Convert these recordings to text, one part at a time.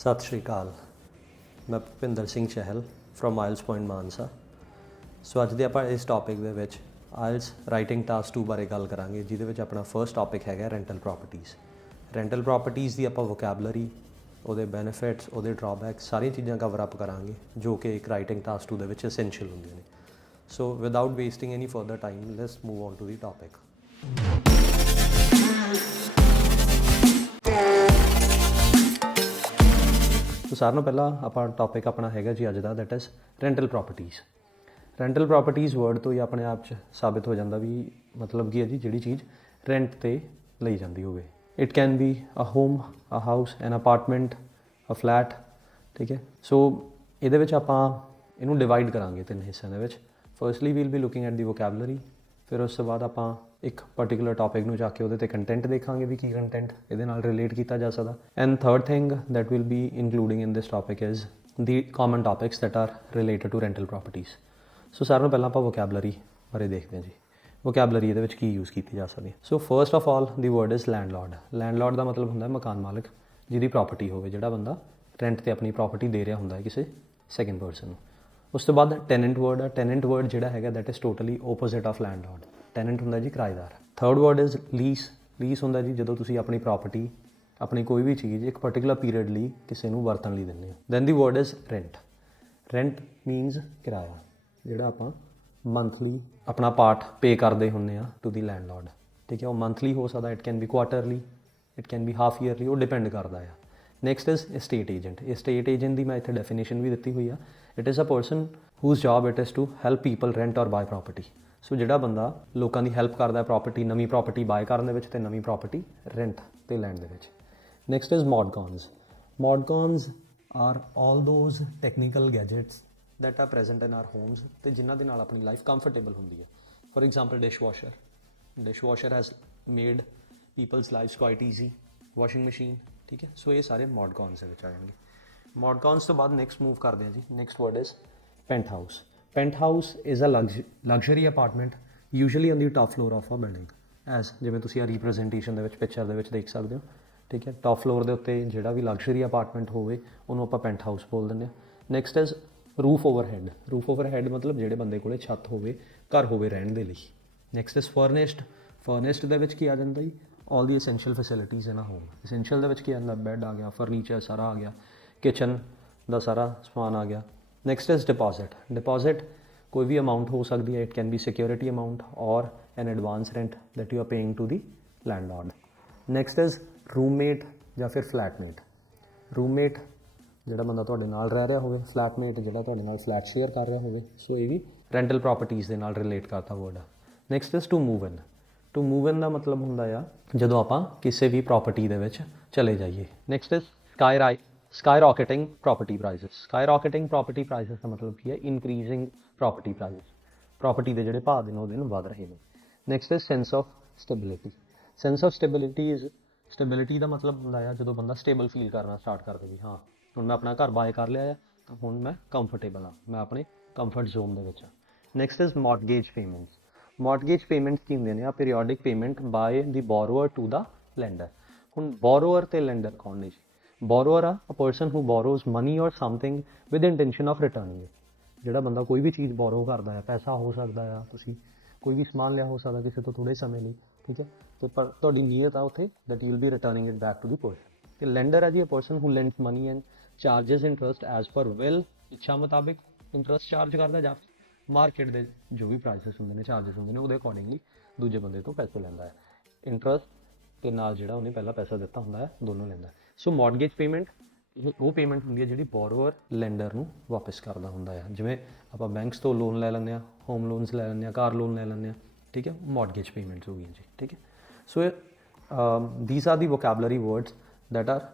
ਸਤਿ ਸ਼੍ਰੀ ਅਕਾਲ। ਮੈਂ Bhupinder Singh Chahal from IELTS point Mansa. ਸੋ ਅੱਜ ਦੇ ਆਪਾਂ ਇਸ ਟੌਪਿਕ ਦੇ ਵਿੱਚ ਆਇਲਸ ਰਾਈਟਿੰਗ ਟਾਸਕ 2 ਬਾਰੇ ਗੱਲ ਕਰਾਂਗੇ, ਜਿਹਦੇ ਵਿੱਚ ਆਪਣਾ ਫਰਸਟ ਟੌਪਿਕ ਹੈਗਾ ਰੈਂਟਲ ਪ੍ਰੋਪਰਟੀਜ਼। ਰੈਂਟਲ ਪ੍ਰੋਪਰਟੀਜ਼ ਦੀ ਆਪਾਂ ਵੋਕੈਬਲਰੀ, ਉਹਦੇ ਬੈਨੀਫਿਟਸ, ਉਹਦੇ ਡਰਾਬੈਕਸ, ਸਾਰੀਆਂ ਚੀਜ਼ਾਂ ਕਵਰ ਅਪ ਕਰਾਂਗੇ ਜੋ ਕਿ ਇੱਕ ਰਾਈਟਿੰਗ ਟਾਸਕ 2 ਦੇ ਵਿੱਚ ਐਸੈਂਸ਼ੀਅਲ ਹੁੰਦੀਆਂ ਨੇ। So without wasting any further time, let's move on to the topic. So ਸਾਰਿਆਂ ਨੂੰ ਪਹਿਲਾਂ ਆਪਾਂ ਟੌਪਿਕ ਆਪਣਾ ਹੈਗਾ ਜੀ ਅੱਜ ਦਾ, that is rental properties. Rental properties word ਤੋਂ ਹੀ ਆਪਣੇ ਆਪ 'ਚ ਸਾਬਿਤ ਹੋ ਜਾਂਦਾ ਵੀ ਮਤਲਬ ਕੀ ਹੈ ਜੀ, ਜਿਹੜੀ ਚੀਜ਼ ਰੈਂਟ 'ਤੇ ਲਈ ਜਾਂਦੀ ਹੋਵੇ। It can be a home, a house, an apartment, a flat. ਠੀਕ ਹੈ, ਸੋ ਇਹਦੇ ਵਿੱਚ ਆਪਾਂ ਇਹਨੂੰ ਡਿਵਾਈਡ ਕਰਾਂਗੇ 3 ਹਿੱਸਿਆਂ ਦੇ ਵਿੱਚ। Firstly we'll be looking at the vocabulary, ਫਿਰ ਉਸ ਤੋਂ ਬਾਅਦ ਆਪਾਂ ਇੱਕ ਪਰਟੀਕੂਲਰ ਟੌਪਿਕ ਨੂੰ ਜਾ ਕੇ ਉਹਦੇ 'ਤੇ ਕੰਟੈਂਟ ਦੇਖਾਂਗੇ ਵੀ ਕੀ ਕੰਟੈਂਟ ਇਹਦੇ ਨਾਲ ਰਿਲੇਟ ਕੀਤਾ ਜਾ ਸਕਦਾ। And third thing that will be including in this topic is the common topics that are related to rental properties. So ਸਾਰਿਆਂ ਨੂੰ ਪਹਿਲਾਂ ਆਪਾਂ ਵੋਕੈਬਲਰੀ ਬਾਰੇ ਦੇਖਦੇ ਹਾਂ ਜੀ। ਵੋਕੈਬਲਰੀ ਇਹਦੇ ਵਿੱਚ ਕੀ ਯੂਜ਼ ਕੀਤੀ ਜਾ ਸਕਦੀ ਹੈ। ਸੋ first of all the word is landlord. Landlord ਦਾ ਮਤਲਬ ਹੁੰਦਾ ਮਕਾਨ ਮਾਲਕ, ਜਿਹਦੀ ਪ੍ਰੋਪਰਟੀ ਹੋਵੇ, ਜਿਹੜਾ ਬੰਦਾ ਰੈਂਟ 'ਤੇ ਆਪਣੀ ਪ੍ਰੋਪਰਟੀ ਦੇ ਰਿਹਾ ਹੁੰਦਾ ਹੈ ਕਿਸੇ ਸੈਕਿੰਡ ਪਰਸਨ ਨੂੰ। ਉਸ ਤੋਂ ਬਾਅਦ ਟੈਨੈਂਟ ਵਰਡ ਆ। ਟੈਨੈਂਟ ਵਰਡ ਜਿਹੜਾ ਹੈਗਾ that is totally opposite of landlord. Tenant ਹੁੰਦਾ ਜੀ ਕਿਰਾਏਦਾਰ। Third word is lease. Lease ਹੁੰਦਾ ਜੀ ਜਦੋਂ ਤੁਸੀਂ ਆਪਣੀ ਪ੍ਰੋਪਰਟੀ, ਆਪਣੀ ਕੋਈ ਵੀ ਚੀਜ਼ ਇੱਕ ਪਰਟੀਕੂਲਰ ਪੀਰੀਅਡ ਲਈ ਕਿਸੇ ਨੂੰ ਵਰਤਣ ਲਈ ਦਿੰਦੇ ਹੋ। Then the word is rent. Rent means ਕਿਰਾਇਆ, ਜਿਹੜਾ ਆਪਾਂ ਮੰਥਲੀ ਆਪਣਾ ਪਾਰਟ ਪੇ ਕਰਦੇ ਹੁੰਦੇ ਆ ਟੂ ਦੀ ਲੈਂਡਲੋਰਡ। ਠੀਕ ਹੈ, ਉਹ ਮੰਥਲੀ ਹੋ ਸਕਦਾ, it can be quarterly, it can be half yearly, ਉਹ ਡਿਪੈਂਡ ਕਰਦਾ ਆ। Next is estate agent। estate agent ਦੀ ਮੈਂ ਇੱਥੇ ਡੈਫੀਨੇਸ਼ਨ ਵੀ ਦਿੱਤੀ ਹੋਈ ਆ। It is a person whose job it is to help people rent or buy property. So ਜਿਹੜਾ ਬੰਦਾ ਲੋਕਾਂ ਦੀ ਹੈਲਪ ਕਰਦਾ ਪ੍ਰੋਪਰਟੀ, ਨਵੀਂ ਪ੍ਰੋਪਰਟੀ ਬਾਏ ਕਰਨ ਦੇ ਵਿੱਚ ਅਤੇ ਨਵੀਂ ਪ੍ਰੋਪਰਟੀ ਰੈਂਟ 'ਤੇ ਲੈਣ ਦੇ ਵਿੱਚ। Next is mod cons. Mod cons are all those technical gadgets that are present in our homes, ਅਤੇ ਜਿਨ੍ਹਾਂ ਦੇ ਨਾਲ ਆਪਣੀ ਲਾਈਫ ਕੰਫਰਟੇਬਲ ਹੁੰਦੀ ਹੈ। For example dishwasher. Dishwasher has made peoples life quite easy. Washing machine. ਠੀਕ ਹੈ, ਸੋ ਇਹ ਸਾਰੇ ਮੋਡਕੌਨਸ ਦੇ ਵਿੱਚ ਆ ਜਾਣਗੇ। ਮੋਡਕੌਨਸ ਤੋਂ ਬਾਅਦ ਨੈਕਸਟ ਮੂਵ ਕਰਦੇ ਹਾਂ ਜੀ। Next word is penthouse. Penthouse is a luxury apartment usually on the top floor of a building, as ਜਿਵੇਂ ਤੁਸੀਂ ਆ ਰੀਪ੍ਰੈਜ਼ੈਂਟੇਸ਼ਨ ਦੇ ਵਿੱਚ ਪਿਕਚਰ ਦੇ ਵਿੱਚ ਦੇਖ ਸਕਦੇ ਹੋ। ਠੀਕ ਹੈ, ਟੌਪ ਫਲੋਰ ਦੇ ਉੱਤੇ ਜਿਹੜਾ ਵੀ ਲਗਜ਼ਰੀ ਅਪਾਰਟਮੈਂਟ ਹੋਵੇ ਉਹਨੂੰ ਆਪਾਂ ਪੈਂਟ ਹਾਊਸ ਬੋਲ ਦਿੰਦੇ ਹਾਂ। Next is roof overhead. Roof overhead ਮਤਲਬ ਜਿਹੜੇ ਬੰਦੇ ਕੋਲ ਛੱਤ ਹੋਵੇ, ਘਰ ਹੋਵੇ ਰਹਿਣ ਦੇ ਲਈ। Next is furnished. ਫਰਨਿਸ਼ਡ ਦੇ ਵਿੱਚ ਕੀ ਆ ਜਾਂਦਾ ਜੀ, ਆਲ ਦੀ ਐਸੈਂਸ਼ੀਅਲ ਫੈਸਿਲਿਟੀਜ਼ ਇਨ ਅ ਹੋਮ। ਐਸੈਂਸ਼ੀਅਲ ਦੇ ਵਿੱਚ ਕੀ ਆਉਂਦਾ, ਬੈੱਡ ਆ ਗਿਆ, ਫਰਨੀਚਰ ਸਾਰਾ ਆ ਗਿਆ, ਕਿਚਨ ਦਾ ਸਾਰਾ ਸਮਾਨ ਆ ਗਿਆ। Next is deposit. ਡਿਪੋਜ਼ਿਟ ਕੋਈ ਵੀ ਅਮਾਊਂਟ ਹੋ ਸਕਦੀ ਹੈ, it can be security amount or an advance rent that you are paying to the landlord. Next is roommate ਜਾਂ ਫਿਰ ਫਲੈਟਮੇਟ। ਰੂਮਮੇਟ ਜਿਹੜਾ ਬੰਦਾ ਤੁਹਾਡੇ ਨਾਲ ਰਹਿ ਰਿਹਾ ਹੋਵੇ, ਫਲੈਟਮੇਟ ਜਿਹੜਾ ਤੁਹਾਡੇ ਨਾਲ ਫਲੈਟ ਸ਼ੇਅਰ ਕਰ ਰਿਹਾ ਹੋਵੇ। ਸੋ ਇਹ ਵੀ ਰੈਂਟਲ ਪ੍ਰੋਪਰਟੀਜ਼ ਦੇ ਨਾਲ ਰਿਲੇਟ ਕਰਦਾ ਵਰਡ ਆ। Next is to move in. To move in ਦਾ ਮਤਲਬ ਹੁੰਦਾ ਆ ਜਦੋਂ ਆਪਾਂ ਕਿਸੇ ਵੀ ਪ੍ਰੋਪਰਟੀ ਦੇ ਵਿੱਚ ਚਲੇ ਜਾਈਏ। Next is skyrocketing property prices. Skyrocketing property prices ਦਾ ਮਤਲਬ ਕੀ ਹੈ, ਇਨਕਰੀਜ਼ਿੰਗ ਪ੍ਰੋਪਰਟੀ ਪ੍ਰਾਈਸਿਸ। ਪ੍ਰੋਪਰਟੀ ਦੇ ਜਿਹੜੇ ਭਾਅ ਦਿਨੋਂ ਦਿਨ ਵੱਧ ਰਹੇ ਨੇ। Next is sense of stability. Sense of stability is, stability ਦਾ ਮਤਲਬ ਹੁੰਦਾ ਆ ਜਦੋਂ ਬੰਦਾ ਸਟੇਬਲ ਫੀਲ ਕਰਨਾ ਸਟਾਰਟ ਕਰ ਦੇਵੇ। ਹਾਂ, ਹੁਣ ਮੈਂ ਆਪਣਾ ਘਰ ਬਾਏ ਕਰ ਲਿਆ ਆ, ਤਾਂ ਹੁਣ ਮੈਂ ਕੰਫਰਟੇਬਲ ਹਾਂ, ਮੈਂ ਆਪਣੇ ਕੰਫਰਟ ਜ਼ੋਨ ਦੇ ਵਿੱਚ ਹਾਂ। Next is mortgage payments. Mortgage payments ਕੀ ਹੁੰਦੀਆਂ ਨੇ, a periodic payment by the borrower to the lender. ਹੁਣ ਬੋਰੋਅਰ ਅਤੇ ਲੈਂਡਰ ਕੌਣ ਨੇ ਜੀ? ਬੋਰੋਅਰ ਆ a person who borrows money or something with intention of returning. ਜਿਹੜਾ ਬੰਦਾ ਕੋਈ ਵੀ ਚੀਜ਼ ਬੋਰੋ ਕਰਦਾ ਹੈ, ਪੈਸਾ ਹੋ ਸਕਦਾ ਆ, ਤੁਸੀਂ ਕੋਈ ਵੀ ਸਮਾਨ ਲਿਆ ਹੋ ਸਕਦਾ ਕਿਸੇ ਤੋਂ ਥੋੜ੍ਹੇ ਸਮੇਂ ਲਈ। ਠੀਕ ਹੈ, ਅਤੇ ਪਰ ਤੁਹਾਡੀ ਨੀਅਤ ਆ ਉੱਥੇ that you will be returning it back to the person. ਅਤੇ ਲੈਂਡਰ ਹੈ ਜੀ a person who lends money and charges interest as per will. ਇੱਛਾ ਮੁਤਾਬਿਕ ਇੰਟਰਸਟ ਚਾਰਜ ਕਰਦਾ ਜਾਂ ਮਾਰਕੀਟ ਦੇ ਜੋ ਵੀ ਪ੍ਰਾਈਸਿਸ ਹੁੰਦੇ ਨੇ, ਚਾਰਜਸ ਹੁੰਦੇ ਨੇ, ਉਹਦੇ ਅਕੋਰਡਿੰਗਲੀ ਦੂਜੇ ਬੰਦੇ ਤੋਂ ਪੈਸੇ ਲੈਂਦਾ ਹੈ। ਇੰਟਰਸਟ ਦੇ ਨਾਲ ਜਿਹੜਾ ਉਹਨੇ ਪਹਿਲਾਂ ਪੈਸਾ ਦਿੱਤਾ ਹੁੰਦਾ ਹੈ, ਦੋਨੋਂ ਲੈਂਦਾ। ਸੋ ਮੌਰਟਗੇਜ ਪੇਮੈਂਟ ਉਹ ਪੇਮੈਂਟ ਹੁੰਦੀ ਹੈ ਜਿਹੜੀ ਬੋਰੋਅਰ ਲੈਂਡਰ ਨੂੰ ਵਾਪਿਸ ਕਰਦਾ ਹੁੰਦਾ ਹੈ। ਜਿਵੇਂ ਆਪਾਂ ਬੈਂਕਸ ਤੋਂ ਲੋਨ ਲੈ ਲੈਂਦੇ ਹਾਂ, ਹੋਮ ਲੋਨਸ ਲੈ ਲੈਂਦੇ ਹਾਂ, ਕਾਰ ਲੋਨ ਲੈ ਲੈਂਦੇ ਹਾਂ। ਠੀਕ ਹੈ, ਮੌਰਟਗੇਜ ਪੇਮੈਂਟਸ ਹੋ ਗਈਆਂ ਜੀ। ਠੀਕ ਹੈ, so these are the vocabulary words that R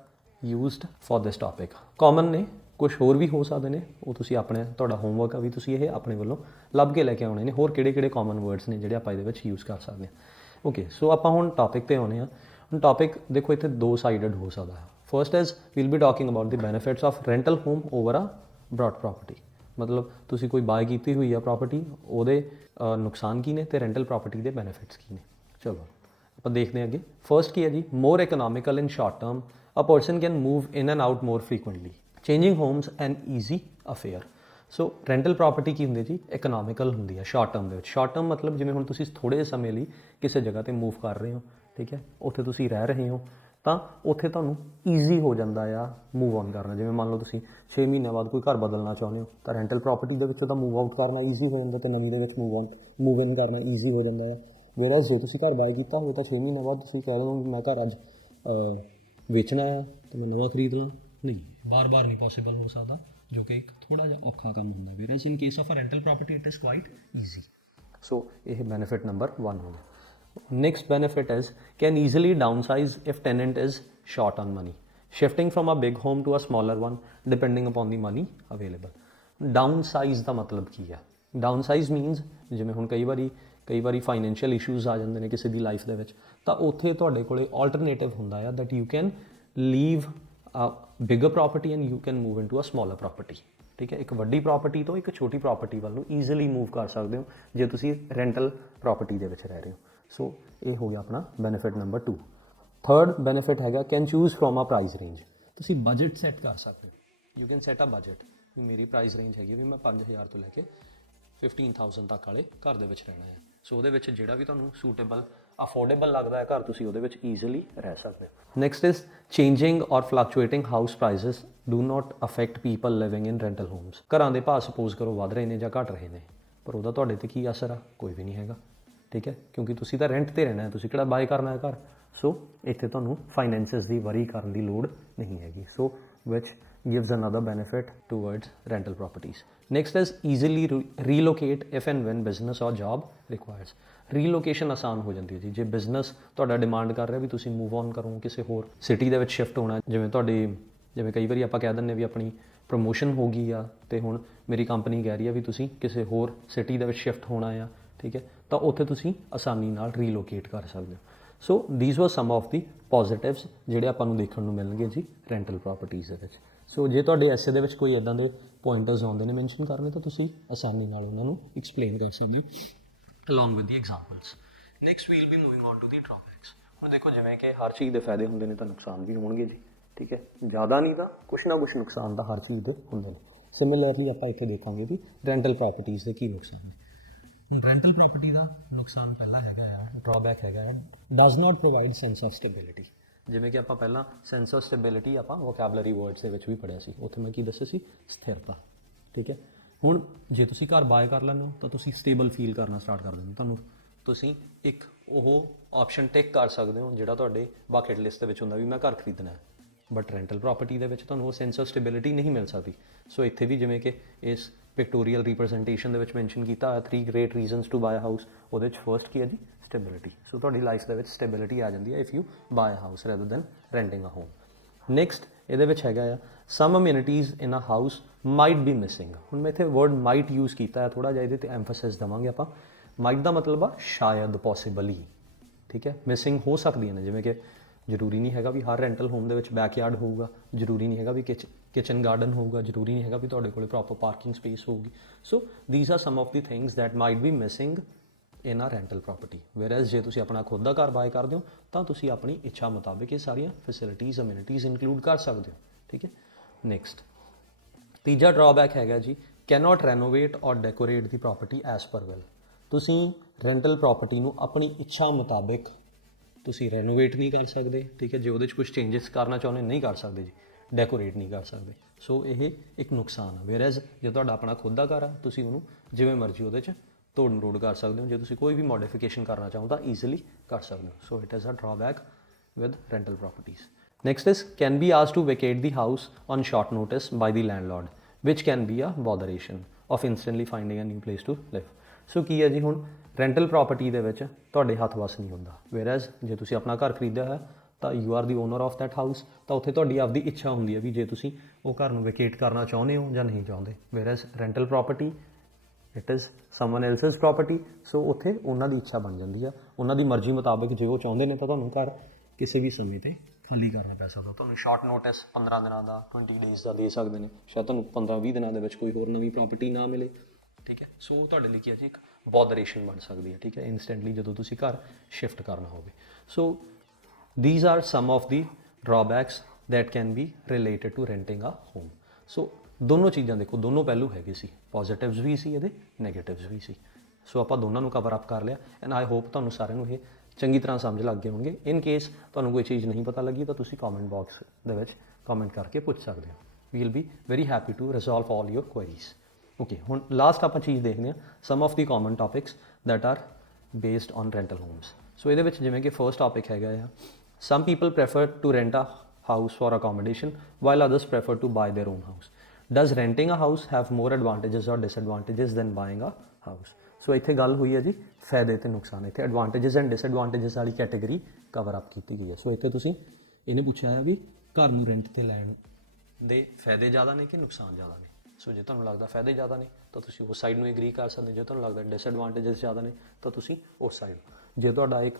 used for this topic. Common ਨੇ, ਕੁਛ ਹੋਰ ਵੀ ਹੋ ਸਕਦੇ ਨੇ, ਉਹ ਤੁਸੀਂ ਆਪਣੇ, ਤੁਹਾਡਾ ਹੋਮਵਰਕ ਆ ਵੀ ਤੁਸੀਂ ਇਹ ਆਪਣੇ ਵੱਲੋਂ ਲੱਭ ਕੇ ਲੈ ਕੇ ਆਉਣੇ ਨੇ, ਹੋਰ ਕਿਹੜੇ ਕਿਹੜੇ ਕਾਮਨ ਵਰਡਸ ਨੇ ਜਿਹੜੇ ਆਪਾਂ ਇਹਦੇ ਵਿੱਚ ਯੂਜ਼ ਕਰ ਸਕਦੇ ਹਾਂ। ਓਕੇ, ਸੋ ਆਪਾਂ ਹੁਣ ਟੌਪਿਕ 'ਤੇ ਆਉਂਦੇ ਹਾਂ। ਹੁਣ ਟੌਪਿਕ ਦੇਖੋ ਇੱਥੇ 2 ਸਾਈਡਡ ਹੋ ਸਕਦਾ ਹੈ। First is we'll be talking about the benefits of rental home over a broad property. ਮਤਲਬ ਤੁਸੀਂ ਕੋਈ ਬਾਏ ਕੀਤੀ ਹੋਈ ਆ ਪ੍ਰੋਪਰਟੀ, ਉਹਦੇ ਨੁਕਸਾਨ ਕੀ ਨੇ ਅਤੇ ਰੈਂਟਲ ਪ੍ਰੋਪਰਟੀ ਦੇ ਬੈਨੀਫਿਟਸ ਕੀ ਨੇ। ਚਲੋ ਆਪਾਂ ਦੇਖਦੇ ਹਾਂ ਅੱਗੇ। ਫਰਸਟ ਕੀ ਹੈ ਜੀ, more economical in short term A person can move in and out more frequently. Changing homes an easy affair. So rental property ਕੀ ਹੁੰਦੀ ਜੀ, ਇਕਨੋਮਿਕਲ ਹੁੰਦੀ ਹੈ ਸ਼ਾਰਟ ਟਰਮ ਦੇ ਵਿੱਚ। ਸ਼ਾਰਟ ਟਰਮ ਮਤਲਬ ਜਿਵੇਂ ਹੁਣ ਤੁਸੀਂ ਥੋੜ੍ਹੇ ਜਿਹੇ ਸਮੇਂ ਲਈ ਕਿਸੇ ਜਗ੍ਹਾ 'ਤੇ ਮੂਵ ਕਰ ਰਹੇ ਹੋ, ਠੀਕ ਹੈ, ਉੱਥੇ ਤੁਸੀਂ ਰਹਿ ਰਹੇ ਹੋ, ਤਾਂ ਉੱਥੇ ਤੁਹਾਨੂੰ ਈਜ਼ੀ ਹੋ ਜਾਂਦਾ ਆ ਮੂਵ ਔਨ ਕਰਨਾ। ਜਿਵੇਂ ਮੰਨ ਲਓ ਤੁਸੀਂ 6 ਮਹੀਨਿਆਂ ਬਾਅਦ ਕੋਈ ਘਰ ਬਦਲਣਾ ਚਾਹੁੰਦੇ ਹੋ, ਤਾਂ ਰੈਂਟਲ ਪ੍ਰਾਪਰਟੀ ਦੇ ਵਿੱਚੋਂ ਤਾਂ ਮੂਵ ਆਊਟ ਕਰਨਾ ਈਜ਼ੀ ਹੋ ਜਾਂਦਾ, ਅਤੇ ਨਵੀਂ ਦੇ ਵਿੱਚ ਮੂਵ ਇਨ ਕਰਨਾ ਈਜ਼ੀ ਹੋ ਜਾਂਦਾ ਹੈ। ਵੇਅਰਐਜ਼ ਜੇ ਤੁਸੀਂ ਘਰ ਬਾਏ ਕੀਤਾ ਹੋਵੇ ਤਾਂ 6 ਮਹੀਨਿਆਂ ਬਾਅਦ ਤੁਸੀਂ ਕਹਿ ਰਹੇ ਹੋ ਵੀ ਮੈਂ ਘਰ ਅੱਜ ਵੇਚਣਾ ਆ ਅਤੇ ਮੈਂ ਨਵਾਂ ਖਰੀਦ ਲਾਂ, ਨਹੀਂ, ਬਾਰ-ਬਾਰ ਨਹੀਂ ਪੋਸੀਬਲ ਹੋ ਸਕਦਾ, ਜੋ ਕਿ ਇੱਕ ਥੋੜ੍ਹਾ ਜਿਹਾ ਔਖਾ ਕੰਮ ਹੁੰਦਾ। Whereas in case of a rental property it is quite easy. So ਇਹ ਬੈਨੀਫਿਟ ਨੰਬਰ 1 ਹੋ ਗਿਆ। Next benefit is can easily downsize if tenant is short on money, shifting from a big home to a smaller one depending upon the money available. Downsize ਦਾ ਮਤਲਬ ਕੀ ਹੈ? Downsize means ਜਿਵੇਂ ਹੁਣ ਕਈ ਵਾਰੀ financial issues ਆ ਜਾਂਦੇ ਨੇ ਕਿਸੇ ਦੀ ਲਾਈਫ ਦੇ ਵਿੱਚ, ਤਾਂ ਉੱਥੇ ਤੁਹਾਡੇ ਕੋਲੇ ਆਲਟਰਨੇਟਿਵ ਹੁੰਦਾ ਆ that you can leave a bigger property and you can move into a smaller property. ਠੀਕ ਹੈ, ਇੱਕ ਵੱਡੀ ਪ੍ਰਾਪਰਟੀ ਤੋਂ ਇੱਕ ਛੋਟੀ ਪ੍ਰਾਪਰਟੀ ਵੱਲ ਨੂੰ ਈਜ਼ੀਲੀ ਮੂਵ ਕਰ ਸਕਦੇ ਹੋ ਜੇ ਤੁਸੀਂ ਰੈਂਟਲ ਪ੍ਰਾਪਰਟੀ ਦੇ ਵਿੱਚ ਰਹਿ ਰਹੇ ਹੋ। ਸੋ ਇਹ ਹੋ ਗਿਆ ਆਪਣਾ ਬੈਨੀਫਿਟ ਨੰਬਰ 2। ਥਰਡ ਬੈਨੀਫਿਟ ਹੈਗਾ can choose from a price range. ਤੁਸੀਂ ਬਜਟ ਸੈੱਟ ਕਰ ਸਕਦੇ ਹੋ। You can set a budget ਵੀ ਮੇਰੀ ਪ੍ਰਾਈਸ ਰੇਂਜ ਹੈਗੀ ਵੀ ਮੈਂ 5000 ਤੋਂ ਲੈ ਕੇ 15000 ਤੱਕ ਵਾਲੇ ਘਰ ਦੇ ਵਿੱਚ ਰਹਿਣਾ ਹੈ। ਸੋ ਉਹਦੇ ਵਿੱਚ ਜਿਹੜਾ ਵੀ ਤੁਹਾਨੂੰ ਸੂਟੇਬਲ ਅਫੋਰਡੇਬਲ ਲੱਗਦਾ ਹੈ ਘਰ, ਤੁਸੀਂ ਉਹਦੇ ਵਿੱਚ ਈਜ਼ੀਲੀ ਰਹਿ ਸਕਦੇ ਹੋ। Next is changing or fluctuating house prices do not affect people living in rental homes. ਘਰਾਂ ਦੇ ਭਾਅ ਸਪੋਜ਼ ਕਰੋ ਵੱਧ ਰਹੇ ਨੇ ਜਾਂ ਘਟ ਰਹੇ ਨੇ, ਪਰ ਉਹਦਾ ਤੁਹਾਡੇ 'ਤੇ ਕੀ ਅਸਰ ਆ? ਕੋਈ ਵੀ ਨਹੀਂ ਹੈਗਾ, ਠੀਕ ਹੈ, ਕਿਉਂਕਿ ਤੁਸੀਂ ਤਾਂ ਰੈਂਟ 'ਤੇ ਰਹਿਣਾ ਹੈ, ਤੁਸੀਂ ਕਿਹੜਾ ਬਾਏ ਕਰਨਾ ਹੈ ਘਰ। ਸੋ ਇੱਥੇ ਤੁਹਾਨੂੰ ਫਾਈਨੈਂਸਿਸ ਦੀ ਵਰੀ ਕਰਨ ਦੀ ਲੋੜ ਨਹੀਂ ਹੈਗੀ। ਸੋ ਵਿਚ gives another benefit towards rental properties. Next is easily relocate if and when business or job requires. ਰੀਲੋਕੇਸ਼ਨ ਆਸਾਨ ਹੋ ਜਾਂਦੀ ਹੈ ਜੀ। ਜੇ ਬਿਜ਼ਨਸ ਤੁਹਾਡਾ ਡਿਮਾਂਡ ਕਰ ਰਿਹਾ ਵੀ ਤੁਸੀਂ ਮੂਵ ਔਨ ਕਰੋ, ਕਿਸੇ ਹੋਰ ਸਿਟੀ ਦੇ ਵਿੱਚ ਸ਼ਿਫਟ ਹੋਣਾ, ਜਿਵੇਂ ਕਈ ਵਾਰੀ ਆਪਾਂ ਕਹਿ ਦਿੰਦੇ ਵੀ ਆਪਣੀ ਪ੍ਰਮੋਸ਼ਨ ਹੋ ਗਈ ਆ ਅਤੇ ਹੁਣ ਮੇਰੀ ਕੰਪਨੀ ਕਹਿ ਰਹੀ ਆ ਵੀ ਤੁਸੀਂ ਕਿਸੇ ਹੋਰ ਸਿਟੀ ਦੇ ਵਿੱਚ ਸ਼ਿਫਟ ਹੋਣਾ ਆ, ਠੀਕ ਹੈ, ਤਾਂ ਉੱਥੇ ਤੁਸੀਂ ਆਸਾਨੀ ਨਾਲ ਰੀਲੋਕੇਟ ਕਰ ਸਕਦੇ ਹੋ। ਸੋ ਦੀਜ਼ ਵਾਰ ਸਮ ਆਫ ਦੀ ਪੋਜ਼ੀਟਿਵਸ ਜਿਹੜੇ ਆਪਾਂ ਨੂੰ ਦੇਖਣ ਨੂੰ ਮਿਲਣਗੇ ਜੀ ਰੈਂਟਲ ਪ੍ਰਾਪਰਟੀਜ਼ ਦੇ ਵਿੱਚ। ਸੋ ਜੇ ਤੁਹਾਡੇ ਐਸੇ ਦੇ ਵਿੱਚ ਕੋਈ ਇੱਦਾਂ ਦੇ ਪੁਆਇੰਟਰਸ ਆਉਂਦੇ ਨੇ ਮੈਂਸ਼ਨ ਕਰਨੇ, ਤਾਂ ਤੁਸੀਂ ਆਸਾਨੀ ਨਾਲ ਉਹਨਾਂ ਨੂੰ ਐਕਸਪਲੇਨ ਕਰ ਸਕਦੇ ਹੋ along with the examples. Next we will be moving on to the drawbacks. ਹੁਣ ਦੇਖੋ ਜਿਵੇਂ ਕਿ ਹਰ ਚੀਜ਼ ਦੇ ਫਾਇਦੇ ਹੁੰਦੇ ਨੇ ਤਾਂ ਨੁਕਸਾਨ ਵੀ ਹੋਣਗੇ ਜੀ, ਠੀਕ ਹੈ, ਜ਼ਿਆਦਾ ਨਹੀਂ ਤਾਂ ਕੁਛ ਨਾ ਕੁਛ ਨੁਕਸਾਨ ਤਾਂ ਹਰ ਚੀਜ਼ ਦੇ ਹੁੰਦੇ ਨੇ। ਸਿਮਿਲਰਲੀ ਆਪਾਂ ਇੱਥੇ ਦੇਖਾਂਗੇ ਵੀ ਰੈਂਟਲ ਪ੍ਰਾਪਰਟੀਜ਼ ਦੇ ਕੀ ਨੁਕਸਾਨ ਨੇ। ਰੈਂਟਲ ਪ੍ਰਾਪਰਟੀ ਦਾ ਨੁਕਸਾਨ ਪਹਿਲਾ ਹੈਗਾ ਆ, ਡਰਾਬੈਕ ਹੈਗਾ ਹੈ, does not provide sense of stability. ਜਿਵੇਂ ਕਿ ਆਪਾਂ ਪਹਿਲਾਂ ਸੈਂਸ ਆਫ ਸਟੇਬਿਲਿਟੀ ਆਪਾਂ ਵੋਕੈਬਲਰੀ ਵਰਡਸ ਦੇ ਵਿੱਚ ਵੀ ਪੜ੍ਹਿਆ ਸੀ, ਉੱਥੇ ਮੈਂ ਕੀ ਦੱਸਿਆ ਸੀ? ਸਥਿਰਤਾ, ਠੀਕ ਹੈ। ਹੁਣ ਜੇ ਤੁਸੀਂ ਘਰ ਬਾਏ ਕਰ ਲੈਂਦੇ ਹੋ ਤਾਂ ਤੁਸੀਂ ਸਟੇਬਲ ਫੀਲ ਕਰਨਾ ਸਟਾਰਟ ਕਰ ਦਿੰਦੇ ਹੋ। ਤੁਸੀਂ ਇੱਕ ਉਹ ਆਪਸ਼ਨ ਟਿਕ ਕਰ ਸਕਦੇ ਹੋ ਜਿਹੜਾ ਤੁਹਾਡੇ ਬਾਕਟ ਲਿਸਟ ਦੇ ਵਿੱਚ ਹੁੰਦਾ ਵੀ ਮੈਂ ਘਰ ਖਰੀਦਣਾ ਹੈ, ਬਟ ਰੈਂਟਲ ਪ੍ਰਾਪਰਟੀ ਦੇ ਵਿੱਚ ਤੁਹਾਨੂੰ ਉਹ ਸੈਂਸ ਆਫ ਸਟੇਬਿਲਿਟੀ ਨਹੀਂ ਮਿਲ ਸਕਦੀ। ਸੋ ਇੱਥੇ ਵੀ ਜਿਵੇਂ ਕਿ ਇਸ ਪਿਕਟੋਰੀਅਲ ਰਿਪਰੈਜ਼ੈਂਟੇਸ਼ਨ ਦੇ ਵਿੱਚ ਮੈਂਸ਼ਨ ਕੀਤਾ ਹੋਇਆ 3 great reasons to buy house, ਉਹਦੇ ਵਿੱਚ ਫਰਸਟ ਕੀ ਹੈ ਜੀ? ਸਟੇਬਿਲਿਟੀ। ਸੋ ਤੁਹਾਡੀ ਲਾਈਫ ਦੇ ਵਿੱਚ ਸਟੇਬਿਲਿਟੀ ਆ ਜਾਂਦੀ ਹੈ if you buy house rather than renting a home. Next ਇਹਦੇ ਵਿੱਚ ਹੈਗਾ ਆ some amenities in a house might be missing. ਹੁਣ ਮੈਂ ਇੱਥੇ ਵਰਡ ਮਾਈਟ ਯੂਜ਼ ਕੀਤਾ ਹੈ, ਥੋੜ੍ਹਾ ਜਿਹਾ ਇਹਦੇ 'ਤੇ ਐਮਫੈਸਿਸ ਦੇਵਾਂਗੇ ਆਪਾਂ। ਮਾਈਟ ਦਾ ਮਤਲਬ ਆ ਸ਼ਾਇਦ, ਪੋਸੀਬਲੀ, ਠੀਕ ਹੈ, ਮਿਸਿੰਗ ਹੋ ਸਕਦੀਆਂ ਨੇ। ਜਿਵੇਂ ਕਿ ਜ਼ਰੂਰੀ ਨਹੀਂ ਹੈਗਾ ਵੀ ਹਰ ਰੈਂਟਲ ਹੋਮ ਦੇ ਵਿੱਚ ਬੈਕਯਾਰਡ ਹੋਊਗਾ, ਜ਼ਰੂਰੀ ਨਹੀਂ ਹੈਗਾ ਵੀ ਕਿਚਨ ਗਾਰਡਨ ਹੋਊਗਾ, ਜ਼ਰੂਰੀ ਨਹੀਂ ਹੈਗਾ ਵੀ ਤੁਹਾਡੇ ਕੋਲ ਪ੍ਰੋਪਰ ਪਾਰਕਿੰਗ ਸਪੇਸ ਹੋਊਗੀ। So these are some of the things that might be missing in a rental property. ਵੇਅਰਐਜ਼ ਜੇ ਤੁਸੀਂ ਆਪਣਾ ਖੁਦ ਦਾ ਘਰ ਬਾਏ ਕਰਦੇ ਹੋ ਤਾਂ ਤੁਸੀਂ ਆਪਣੀ ਇੱਛਾ ਮੁਤਾਬਿਕ ਇਹ ਸਾਰੀਆਂ ਫੈਸਿਲਿਟੀਜ਼ ਅਮਿਊਨਿਟੀਜ਼ ਇਨਕਲੂਡ ਕਰ ਸਕਦੇ ਹੋ, ਠੀਕ ਹੈ। ਨੈਕਸਟ ਤੀਜਾ ਡਰਾਬੈਕ ਹੈਗਾ ਜੀ ਕੈਨੋਟ ਰੈਨੋਵੇਟ ਔਰ ਡੈਕੋਰੇਟ ਦੀ ਪ੍ਰਾਪਰਟੀ ਐਜ਼ ਪਰ ਵੈਲ। ਤੁਸੀਂ ਰੈਂਟਲ ਪ੍ਰਾਪਰਟੀ ਨੂੰ ਆਪਣੀ ਇੱਛਾ ਮੁਤਾਬਿਕ ਤੁਸੀਂ ਰੈਨੋਵੇਟ ਨਹੀਂ ਕਰ ਸਕਦੇ, ਠੀਕ ਹੈ, ਜੇ ਉਹਦੇ 'ਚ ਕੁਝ ਚੇਂਜਸ ਕਰਨਾ ਚਾਹੁੰਦੇ ਨਹੀਂ ਕਰ ਸਕਦੇ ਜੀ, ਡੈਕੋਰੇਟ ਨਹੀਂ ਕਰ ਸਕਦੇ। ਸੋ ਇਹ ਇੱਕ ਨੁਕਸਾਨ ਆ। ਵੇਅਰਐਜ਼ ਜੇ ਤੁਹਾਡਾ ਆਪਣਾ ਖੁਦ ਦਾ ਘਰ ਆ ਤੁਸੀਂ ਉਹਨੂੰ ਜਿਵੇਂ ਮਰਜ਼ੀ ਉਹਦੇ 'ਚ ਤੋੜ ਮਰੋੜ ਕਰ ਸਕਦੇ ਹੋ। ਜੇ ਤੁਸੀਂ ਕੋਈ ਵੀ ਮੋਡੀਫਿਕੇਸ਼ਨ ਕਰਨਾ ਚਾਹੋ ਤਾਂ ਈਜ਼ੀਲੀ ਕਰ ਸਕਦੇ ਹੋ। So it is a drawback with rental properties. Next is can be asked to vacate the house on short notice by the landlord, which can be a botheration of instantly finding a new place to live. So ਕੀ ਹੈ ਜੀ, ਹੁਣ rental property ਦੇ ਵਿੱਚ ਤੁਹਾਡੇ ਹੱਥ ਵਸ ਨਹੀਂ ਹੁੰਦਾ। ਵੇਅਰਐਜ਼ ਜੇ ਤੁਸੀਂ ਆਪਣਾ ਘਰ ਖਰੀਦਿਆ ਹੈ ਤਾਂ you are the owner of that house, ਤਾਂ ਉੱਥੇ ਤੁਹਾਡੀ ਆਪਦੀ ਇੱਛਾ ਹੁੰਦੀ ਹੈ ਵੀ ਜੇ ਤੁਸੀਂ ਉਹ ਘਰ ਨੂੰ ਵੈਕੇਟ ਕਰਨਾ ਚਾਹੁੰਦੇ ਹੋ ਜਾਂ ਨਹੀਂ ਚਾਹੁੰਦੇ। Whereas rental property it is someone else's property. So ਉੱਥੇ ਉਹਨਾਂ ਦੀ ਇੱਛਾ ਬਣ ਜਾਂਦੀ ਆ, ਉਹਨਾਂ ਦੀ ਮਰਜ਼ੀ ਮੁਤਾਬਿਕ ਜੇ ਉਹ ਚਾਹੁੰਦੇ ਨੇ ਤਾਂ ਤੁਹਾਨੂੰ ਘਰ ਕਿਸੇ ਵੀ ਸਮੇਂ 'ਤੇ ਖਾਲੀ ਕਰਨਾ ਪੈ ਸਕਦਾ। ਤੁਹਾਨੂੰ ਸ਼ਾਰਟ ਨੋਟਿਸ 15 ਦਿਨਾਂ ਦਾ 20 ਡੇਜ਼ ਦਾ ਦੇ ਸਕਦੇ ਨੇ, ਸ਼ਾਇਦ ਤੁਹਾਨੂੰ 15-20 ਦਿਨਾਂ ਦੇ ਵਿੱਚ ਕੋਈ ਹੋਰ ਨਵੀਂ ਪ੍ਰਾਪਰਟੀ ਨਾ ਮਿਲੇ, ਠੀਕ ਹੈ। ਸੋ ਤੁਹਾਡੇ ਲਈ ਕੀ ਹੈ ਜੀ ਇੱਕ ਬੋਦਰੇਸ਼ਨ ਬਣ ਸਕਦੀ ਹੈ, ਠੀਕ ਹੈ, ਇੰਸਟੈਂਟਲੀ ਜਦੋਂ ਤੁਸੀਂ ਘਰ ਸ਼ਿਫਟ ਕਰਨਾ ਹੋਵੇ। So these are some of the drawbacks that can be related to renting a home. So ਦੋਨੋਂ ਚੀਜ਼ਾਂ ਦੇਖੋ, ਦੋਨੋਂ ਪਹਿਲੂ ਹੈਗੇ ਸੀ, ਪੋਜ਼ਿਟਿਵਸ ਵੀ ਸੀ ਇਹਦੇ, ਨੈਗੇਟਿਵਸ ਵੀ ਸੀ। ਸੋ ਆਪਾਂ ਦੋਨਾਂ ਨੂੰ ਕਵਰ ਅਪ ਕਰ ਲਿਆ ਐਂਡ ਆਈ ਹੋਪ ਤੁਹਾਨੂੰ ਸਾਰਿਆਂ ਨੂੰ ਇਹ ਚੰਗੀ ਤਰ੍ਹਾਂ ਸਮਝ ਲੱਗ ਗਏ ਹੋਣਗੇ। ਇਨ ਕੇਸ ਤੁਹਾਨੂੰ ਕੋਈ ਚੀਜ਼ ਨਹੀਂ ਪਤਾ ਲੱਗੀ ਤਾਂ ਤੁਸੀਂ ਕਮੈਂਟ ਬਾਕਸ ਦੇ ਵਿੱਚ ਕਮੈਂਟ ਕਰਕੇ ਪੁੱਛ ਸਕਦੇ ਹੋ। We will be very happy to resolve all your queries. Okay, ਹੁਣ ਲਾਸਟ ਆਪਾਂ ਚੀਜ਼ ਦੇਖਦੇ ਹਾਂ, some of the common topics that are based on rental homes. So ਇਹਦੇ ਵਿੱਚ ਜਿਵੇਂ ਕਿ ਫਰਸਟ ਟੌਪਿਕ ਹੈਗਾ ਆ, some people prefer to rent a house for accommodation while others prefer to buy their own house. Does renting a house have more advantages or disadvantages than buying a house? ਸੋ ਇੱਥੇ ਗੱਲ ਹੋਈ ਹੈ ਜੀ ਫਾਇਦੇ ਤੇ ਨੁਕਸਾਨ। ਇੱਥੇ ਐਡਵਾਂਟੇजेस ਐਂਡ ਡਿਸਐਡਵਾਂਟੇजेस ਵਾਲੀ ਕੈਟੇਗਰੀ ਕਵਰ ਅਪ ਕੀਤੀ ਗਈ ਹੈ। ਸੋ ਇੱਥੇ ਤੁਸੀਂ ਇਹਨੇ ਪੁੱਛਿਆ ਹੈ ਵੀ ਘਰ ਨੂੰ ਰੈਂਟ ਤੇ ਲੈਣ ਦੇ ਫਾਇਦੇ ਜ਼ਿਆਦਾ ਨੇ ਕਿ ਨੁਕਸਾਨ ਜ਼ਿਆਦਾ ਨੇ। ਸੋ ਜੇ ਤੁਹਾਨੂੰ ਲੱਗਦਾ ਫਾਇਦੇ ਜ਼ਿਆਦਾ ਨੇ ਤਾਂ ਤੁਸੀਂ ਉਸ ਸਾਈਡ ਨੂੰ ਐਗਰੀ ਕਰ ਸਕਦੇ, ਜੇ ਤੁਹਾਨੂੰ ਲੱਗਦਾ ਡਿਸਐਡਵਾਂਟੇजेस ਜ਼ਿਆਦਾ ਨੇ ਤਾਂ ਤੁਸੀਂ ਉਸ ਸਾਈਡ। ਜੇ ਤੁਹਾਡਾ ਇੱਕ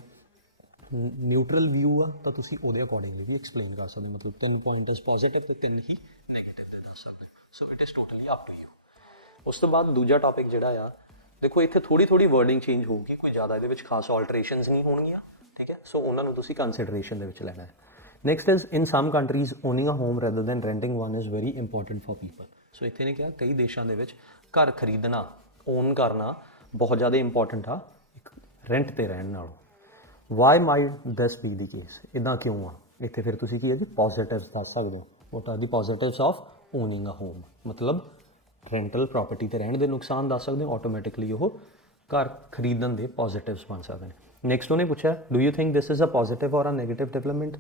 ਨਿਊਟਰਲ ਵਿਊ ਆ ਤਾਂ ਤੁਸੀਂ ਉਹਦੇ ਅਕੋਰਡਿੰਗਲੀ ਵੀ ਐਕਸਪਲੇਨ ਕਰ ਸਕਦੇ ਹੋ, ਮਤਲਬ 3 ਪੁਆਇੰਟਸ ਪੋਜ਼ਿਟਿਵ ਤੇ 3 ਹੀ ਨੈਗੇਟਿਵ ਦੇ ਦੱਸ ਸਕਦੇ ਹੋ। So it is totally up to you. ਉਸ ਤੋਂ ਬਾਅਦ ਦੂਜਾ ਟੌਪਿਕ ਜਿਹੜਾ ਆ, ਦੇਖੋ ਇੱਥੇ ਥੋੜੀ ਵਰਡਿੰਗ ਚੇਂਜ ਹੋਊਗੀ, ਕੋਈ ਜ਼ਿਆਦਾ ਇਹਦੇ ਵਿੱਚ ਖਾਸ ਆਲਟਰੇਸ਼ਨਸ ਨਹੀਂ ਹੋਣਗੀਆਂ, ਠੀਕ ਹੈ। ਸੋ ਉਹਨਾਂ ਨੂੰ ਤੁਸੀਂ ਕੰਸੀਡਰੇਸ਼ਨ ਦੇ ਵਿੱਚ ਲੈਣਾ ਹੈ। Next is in some countries owning a home rather than renting one is very important for people. So ਇੱਥੇ ਨੇ ਕਿਹਾ ਕਈ ਦੇਸ਼ਾਂ ਦੇ ਵਿੱਚ ਘਰ ਖਰੀਦਣਾ, ਓਨ ਕਰਨਾ ਬਹੁਤ ਜ਼ਿਆਦਾ ਇੰਪੋਰਟੈਂਟ ਆ ਇੱਕ ਰੈਂਟ ਤੇ ਰਹਿਣ ਨਾਲੋਂ। ਵਾਈ ਮਾਈਟ ਦਿਸ ਬੀ ਦੀ ਕੇਸ, ਇੱਦਾਂ ਕਿਉਂ ਆ? ਇੱਥੇ ਫਿਰ ਤੁਸੀਂ ਕੀ ਹੈ ਜੀ ਪੋਜ਼ਿਟਿਵਸ ਦੱਸ ਸਕਦੇ ਹੋ। What are the positives of owing a home, ਮਤਲਬ ਰੈਂਟਲ ਪ੍ਰੋਪਰਟੀ ਤੇ ਰਹਿਣ ਦੇ ਨੁਕਸਾਨ ਦੱਸ ਸਕਦੇ ਹੋ, ਆਟੋਮੈਟਿਕਲੀ ਉਹ ਘਰ ਖਰੀਦਣ ਦੇ ਪੋਜ਼ਿਟਿਵਸ ਬਣ ਸਕਦੇ ਨੇ। ਨੈਕਸਟ ਉਹਨੇ ਪੁੱਛਿਆ do you think this is a positive or a negative development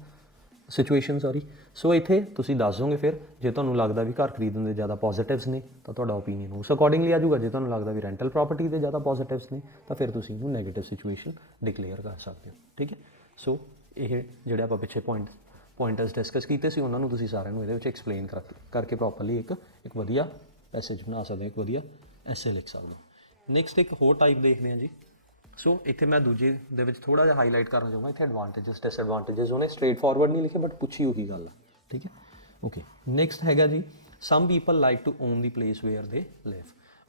situation, sorry. So ਇੱਥੇ ਤੁਸੀਂ ਦੱਸ ਦੋਗੇ ਫਿਰ, ਜੇ ਤੁਹਾਨੂੰ ਲੱਗਦਾ ਵੀ ਘਰ ਖਰੀਦਣ ਦੇ ਜ਼ਿਆਦਾ ਪੋਜ਼ਿਟਿਵਸ ਨੇ ਤਾਂ ਤੁਹਾਡਾ ਓਪੀਨੀਅਨ ਉਸ ਅਕੋਰਡਿੰਗਲੀ ਆ ਜਾਊਗਾ। ਜੇ ਤੁਹਾਨੂੰ ਲੱਗਦਾ ਵੀ ਰੈਂਟਲ ਪ੍ਰੋਪਰਟੀ ਦੇ ਜ਼ਿਆਦਾ ਪੋਜ਼ਿਟਿਵਸ ਨੇ ਤਾਂ ਫਿਰ ਤੁਸੀਂ ਇਹਨੂੰ ਨੈਗੇਟਿਵ ਸਿਚੁਏਸ਼ਨ ਡਿਕਲੇਅਰ ਕਰ ਸਕਦੇ ਹੋ, ਠੀਕ ਹੈ। ਸੋ ਇਹ ਜਿਹੜੇ ਆਪਾਂ ਪਿੱਛੇ ਪੁਆਇੰਟਰਸ ਡਿਸਕਸ ਕੀਤੇ ਸੀ ਉਹਨਾਂ ਨੂੰ ਤੁਸੀਂ ਸਾਰਿਆਂ ਨੂੰ ਇਹਦੇ ਵਿੱਚ ਐਕਸਪਲੇਨ ਕਰਕੇ ਪ੍ਰੋਪਰਲੀ ਇੱਕ ਵਧੀਆ ਪੈਸੇਜ ਬਣਾ ਸਕਦੇ ਹੋ, ਇੱਕ ਵਧੀਆ ਐਸੇ ਲਿਖ ਸਕਦੇ ਹੋ। ਨੈਕਸਟ ਇੱਕ ਹੋਰ ਟਾਈਪ ਦੇਖਦੇ ਹਾਂ ਜੀ। ਸੋ ਇੱਥੇ ਮੈਂ ਦੂਜੇ ਦੇ ਵਿੱਚ ਥੋੜ੍ਹਾ ਜਿਹਾ ਹਾਈਲਾਈਟ ਕਰਨਾ ਚਾਹੂੰਗਾ, ਇੱਥੇ ਐਡਵਾਂਟੇजेस ਡਿਸਐਡਵਾਂਟੇजेस ਉਹਨੇ ਸਟ੍ਰੇਟ ਫਾਰਵਰਡ ਨਹੀਂ ਲਿਖੇ ਬਟ ਪੁੱਛੀ ਉਹੀ ਗੱਲ ਆ, ਠੀਕ ਹੈ। ਓਕੇ, ਨੈਕਸਟ ਹੈਗਾ ਜੀ some people like to own the place where they live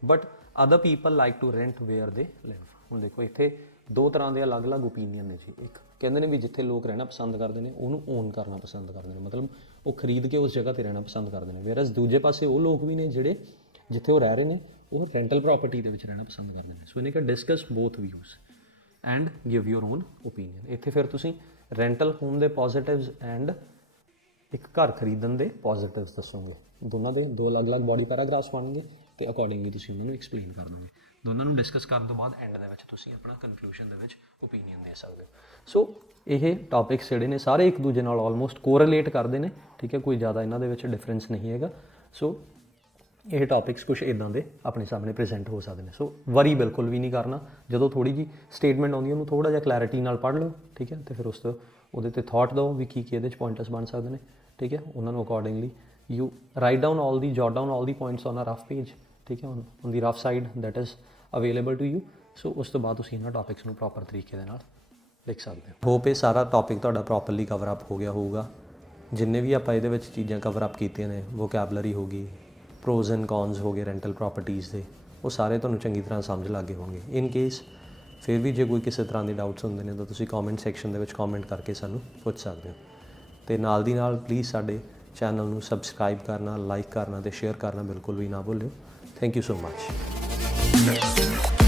but other people like to rent where they live. ਹੁਣ ਦੇਖੋ ਇੱਥੇ ਦੋ ਤਰ੍ਹਾਂ ਦੇ ਅਲੱਗ-ਅਲੱਗ ਓਪੀਨੀਅਨ ਨੇ ਜੀ। ਇੱਕ ਕਹਿੰਦੇ ਨੇ ਵੀ ਜਿੱਥੇ ਲੋਕ ਰਹਿਣਾ ਪਸੰਦ ਕਰਦੇ ਨੇ ਉਹਨੂੰ ਓਨ ਕਰਨਾ ਪਸੰਦ ਕਰਦੇ ਨੇ, ਮਤਲਬ ਉਹ ਖਰੀਦ ਕੇ ਉਸ ਜਗ੍ਹਾ ਤੇ ਰਹਿਣਾ ਪਸੰਦ ਕਰਦੇ ਨੇ। ਵੇਅਰਸ ਦੂਜੇ ਪਾਸੇ ਉਹ ਲੋਕ ਵੀ ਨੇ ਜਿਹੜੇ ਜਿੱਥੇ ਉਹ ਰਹਿ ਰਹੇ ਨੇ ਉਹ ਰੈਂਟਲ ਪ੍ਰੋਪਰਟੀ ਦੇ ਵਿੱਚ ਰਹਿਣਾ ਪਸੰਦ ਕਰਦੇ ਨੇ। ਸੋ ਇਹਨੇ ਕਿਹਾ discuss both views and give your own opinion. ਇੱਥੇ ਫਿਰ ਤੁਸੀਂ ਰੈਂਟਲ ਹੋਮ ਦੇ ਪੋਜ਼ਿਟਿਵਸ ਐਂਡ ਇੱਕ ਘਰ ਖਰੀਦਣ ਦੇ ਪੋਜ਼ਿਟਿਵਸ ਦੱਸੋਗੇ। ਦੋਨਾਂ ਦੇ ਦੋ ਅਲੱਗ-ਅਲੱਗ ਬੋਡੀ ਪੈਰਾਗ੍ਰਾਫਸ ਬਣਨਗੇ ਤੇ ਅਕੋਰਡਿੰਗਲੀ ਤੁਸੀਂ ਉਹਨਾਂ ਨੂੰ ਐਕਸਪਲੇਨ ਕਰ ਦੋਗੇ। ਦੋਨਾਂ ਨੂੰ ਡਿਸਕਸ ਕਰਨ ਤੋਂ ਬਾਅਦ ਐਂਡ ਦੇ ਵਿੱਚ ਤੁਸੀਂ ਆਪਣਾ ਕਨਕਲੂਜਨ ਦੇ ਵਿੱਚ ਓਪੀਨੀਅਨ ਦੇ ਸਕਦੇ ਹੋ। ਸੋ ਇਹ ਟੌਪਿਕਸ ਜਿਹੜੇ ਨੇ ਸਾਰੇ ਇੱਕ ਦੂਜੇ ਨਾਲ ਆਲਮੋਸਟ ਕੋਰਿਲੇਟ ਕਰਦੇ ਨੇ, ਠੀਕ ਹੈ, ਕੋਈ ਜ਼ਿਆਦਾ ਇਹਨਾਂ ਦੇ ਵਿੱਚ ਡਿਫਰੈਂਸ ਨਹੀਂ ਹੈਗਾ। ਸੋ ਇਹ ਟੌਪਿਕਸ ਕੁਝ ਇੱਦਾਂ ਦੇ ਆਪਣੇ ਸਾਹਮਣੇ ਪ੍ਰੈਜ਼ੈਂਟ ਹੋ ਸਕਦੇ ਨੇ। ਸੋ ਵਰੀ ਬਿਲਕੁਲ ਵੀ ਨਹੀਂ ਕਰਨਾ, ਜਦੋਂ ਥੋੜ੍ਹੀ ਜਿਹੀ ਸਟੇਟਮੈਂਟ ਆਉਂਦੀ ਉਹਨੂੰ ਥੋੜ੍ਹਾ ਜਿਹਾ ਕਲੈਰਿਟੀ ਨਾਲ ਪੜ੍ਹ ਲਓ, ਠੀਕ ਹੈ, ਅਤੇ ਫਿਰ ਉਸ ਤੋਂ ਉਹਦੇ 'ਤੇ ਥਾਟ ਦਿਓ ਵੀ ਕੀ ਇਹਦੇ 'ਚ ਪੁਆਇੰਟਸ ਬਣ ਸਕਦੇ ਨੇ, ਠੀਕ ਹੈ। ਉਹਨਾਂ ਨੂੰ accordingly you write down all the jot down all the points on a rough page, ਠੀਕ ਹੈ, on the rough side that is available to you. So ਉਸ ਤੋਂ ਬਾਅਦ ਤੁਸੀਂ ਇਹਨਾਂ ਟੌਪਿਕਸ ਨੂੰ ਪ੍ਰੋਪਰ ਤਰੀਕੇ ਦੇ ਨਾਲ ਲਿਖ ਸਕਦੇ ਹੋ। ਹੋਪ ਇਹ ਸਾਰਾ ਟੌਪਿਕ ਤੁਹਾਡਾ ਪ੍ਰੋਪਰਲੀ ਕਵਰ ਅਪ ਹੋ ਗਿਆ ਹੋਊਗਾ। ਜਿੰਨੇ ਵੀ ਆਪਾਂ ਇਹਦੇ ਵਿੱਚ ਚੀਜ਼ਾਂ ਕਵਰ ਅਪ ਕੀਤੀਆਂ ਨੇ, ਵੋਕੈਬਲਰੀ ਹੋ ਗਈ, ਪ੍ਰੋਜ਼ ਐਂਡ ਕੌਨਸ ਹੋ ਗਏ ਰੈਂਟਲ ਪ੍ਰੋਪਰਟੀਜ਼ ਦੇ, ਉਹ ਸਾਰੇ ਤੁਹਾਨੂੰ ਚੰਗੀ ਤਰ੍ਹਾਂ ਸਮਝ ਲੱਗ ਗਏ ਹੋਣਗੇ। ਇਨ ਕੇਸ ਫਿਰ ਵੀ ਜੇ ਕੋਈ ਕਿਸੇ ਤਰ੍ਹਾਂ ਦੇ ਡਾਊਟਸ ਹੁੰਦੇ ਨੇ ਤਾਂ ਤੁਸੀਂ ਕਮੈਂਟ ਸੈਕਸ਼ਨ ਦੇ ਵਿੱਚ ਕਮੈਂਟ ਕਰਕੇ ਸਾਨੂੰ ਪੁੱਛ ਸਕਦੇ ਹੋ। ਅਤੇ ਨਾਲ ਦੀ ਨਾਲ ਪਲੀਜ਼ ਸਾਡੇ ਚੈਨਲ ਨੂੰ ਸਬਸਕ੍ਰਾਈਬ ਕਰਨਾ, ਲਾਈਕ ਕਰਨਾ ਅਤੇ ਸ਼ੇਅਰ ਕਰਨਾ ਬਿਲਕੁਲ ਵੀ ਨਾ ਭੁੱਲਿਓ। Thank you so much.